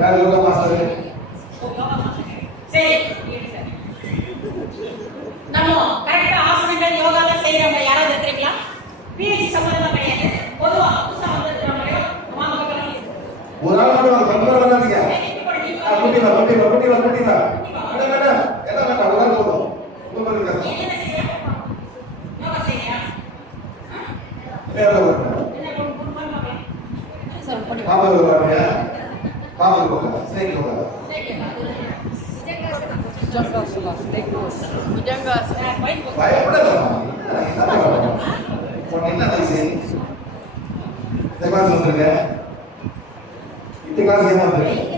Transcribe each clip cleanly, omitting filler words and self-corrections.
யார் yoga master? Yoga master. சரி நம்ம கரெக்டா ஆசனங்கள் யோகால செய்யறவங்க யாராவது இருக்கீங்களா? பிஹெச் சம்பந்தமா கிடையாது. பொதுவா புதுசா வந்திருக்கிறவங்க வாங்க பார்க்கலாம். ஒரு ஆள் மட்டும் கம்பேர் பண்ணாதீங்க. குட்டிவா மேடம் என்ன மேடம் ஒரு ஆள் போதும். உங்களுக்கு கஷ்டம். என்ன செய்யறா? யோகா செய்யறா? வேற ஒரு என்ன பண்ணுவாங்க? சார் பண்ணி பாபா யோகா பாபா யோகா ஸ்னேக் யோகா பயப்படாதம்மா. என்ன செய்ய இந்த கிளாஸ் வந்துருங்க. இந்த கிளாஸ் என்ன வந்துருக்கு?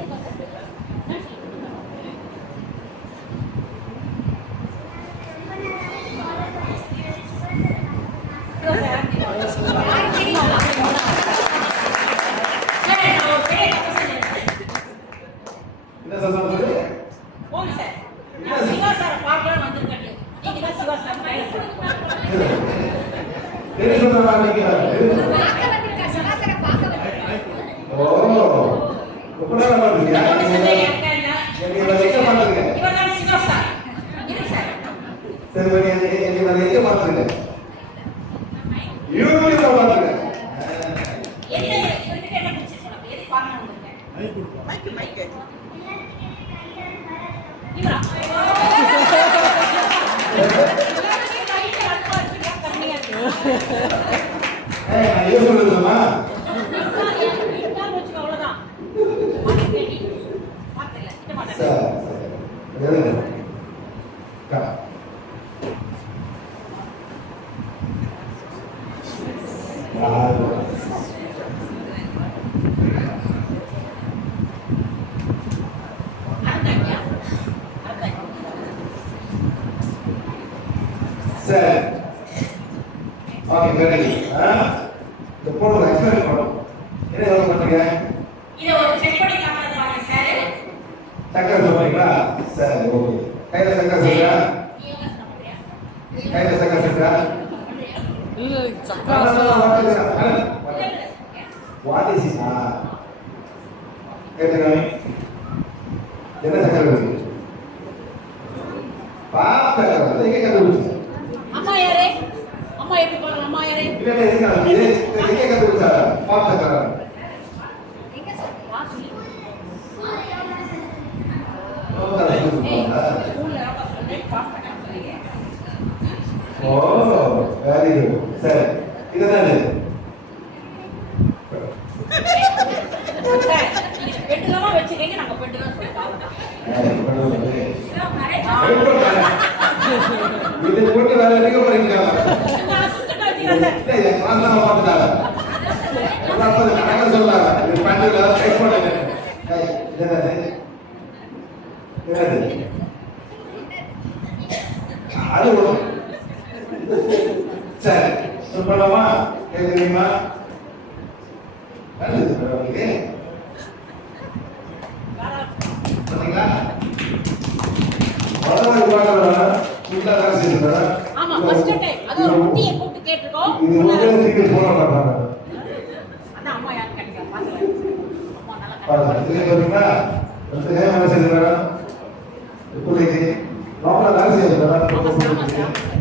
என்ன சொல்றது? போங்க சார். நான் சிவா சார் பார்க்கலாம் வந்திருக்கேன். நீங்க தான் சிவா சார் பேசுறீங்க. என்ன சொல்றாங்க நீங்க? பார்க்க வந்திருக்கா சிவா சார் பார்க்க வந்திருக்கா. ஓ. உடனே பாருங்க. நீங்க பாருங்க. இவர்தான் சிவா சார். இது சார். சரி நீங்க பாருங்க. யூடியூப்ல பாருங்க. என்ன இவருக்கு என்ன பிடிச்சிருக்கு? எது பார்க்கணும் உங்களுக்கு? மைக் இவரா? நான் ஏன் சொல்றதுமா? அவ்வளவுதான். பார்க்கல. கிட்ட மாட்டேன். சரி. கா. சரி. Okay ready. இந்த போட்டோ எக்ஸ்பிளைன் பண்ணனும். என்ன யோகா பண்றீங்க? இத ஒரு செக் பண்ணி காட்டுறதுங்க சார். சக்கர சொல்றீங்களா? சரி ஓகே. கையில சக்கர சொல்றா? கையில சக்கர சொல்றா? இல்ல சக்கர வாட் இஸ் இட்? கேட்டீங்களா? என்ன சக்கர இருக்கு? பாப்பா நீங்க கண்டுபிடிச்சீங்க. அம்மா யாரே? அம்மா எப்படி போறாங்க? அம்மா யாரே? இல்ல இது நீங்க கண்டுபிடிச்சா பாப்பா சக்கர. எங்க சார்? வாசி. ஸ்கூல்ல யோகா சொல்லி பாஸ் பண்ணாங்க. ஓ வெரி குட். சரி இதுதான் சார் நீங்க பெட்லமா வெச்சிருக்கீங்க நாங்க பெட்ல சொல்றோம். இது போட்டு வேற எங்க போறீங்க? நான் அசிஸ்டன்ட் ஆயிட்டேன் சார். இல்ல கிளாஸ்ல பாத்துட்டாங்க. அப்ப கணக்கு சொல்றாங்க. இது பண்ணல செக் பண்ணுங்க. என்னது? என்னது? அது ஒரு சரி சொல்லலாமா? கேக்குறீங்களா? அது ஓகே. பாத்தீங்களா? வரலாறு பார்க்கறதா உள்ள வேலை செய்யறதா? ஆமா ஃபர்ஸ்ட் டைம் அது ஒரு குட்டியை கூப்பிட்டு கேட்டிருக்கோம். இது ஒரே போன பண்றாங்க. அதான் அம்மா யார் கேட்கலாம் பாருங்க. அம்மா நல்லா பாருங்க இது பாத்தீங்களா? அந்த வேலை செய்யறதா? புரியுது. நாம வேலை செய்யறதா?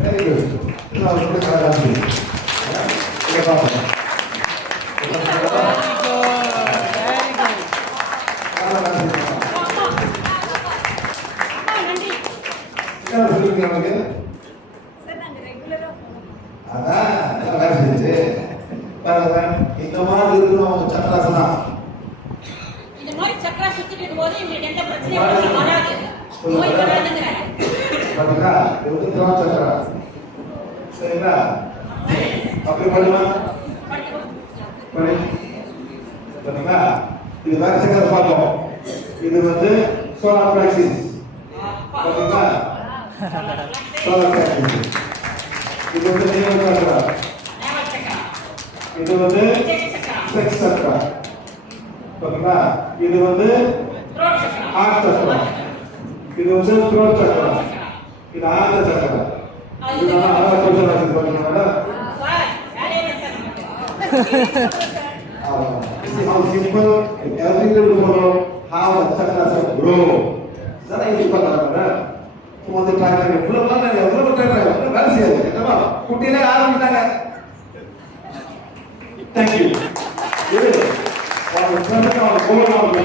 Very good. இது ஒரு வேலை செய்யுது. இங்க பாருங்க. இந்த மாதிரி இருக்கணும் சக்கராசனா. இந்த மாதிரி சக்கரா சுத்திட்டு இருக்கும்போது உங்களுக்கு எந்த பிரச்சனையும் வராது. நோய் வராதுங்கறாங்க. பாத்தீங்களா? இது திராட்சை சக்கரா. சரிங்களா? அப்படி பண்ணுமா? பண்ணி. பாத்தீங்களா? இது வேற சக்கரை பார்த்தோம். இது வந்து சோலார் பிளாக்சிஸ். பாத்தீங்களா? சோலார் பிளாக்சிஸ். இது வந்து நேவல் சக்கரா. நேவல் சக்கரா. இது வந்து செக்ஸ் சக்கரா. பாத்தீங்களா? இது வந்து த்ரோட் சக்கரா. ஹார்ட் சக்கரா. இது வந்து த்ரோட் சக்கரா. இது ஆனந்த சக்கரா. இது நம்ம ஆரோக்கிய சக்கரா பாத்தீங்களா? சார் வேலையே sir. See how simple and every little follow how the chakras have grown. இதெல்லாம் யோசிச்சு பார்க்கறாங்க. வந்து ட்ராக்டர் எவ்வளவு நாள் எவ்வளவு ட்ராக்டர் வேலை செய்யாது. என்னமா குட்டியில ஆரம்பிட்டாங்க. Thank you. இது ஒரு பிரச்சனை ஒரு கோலம்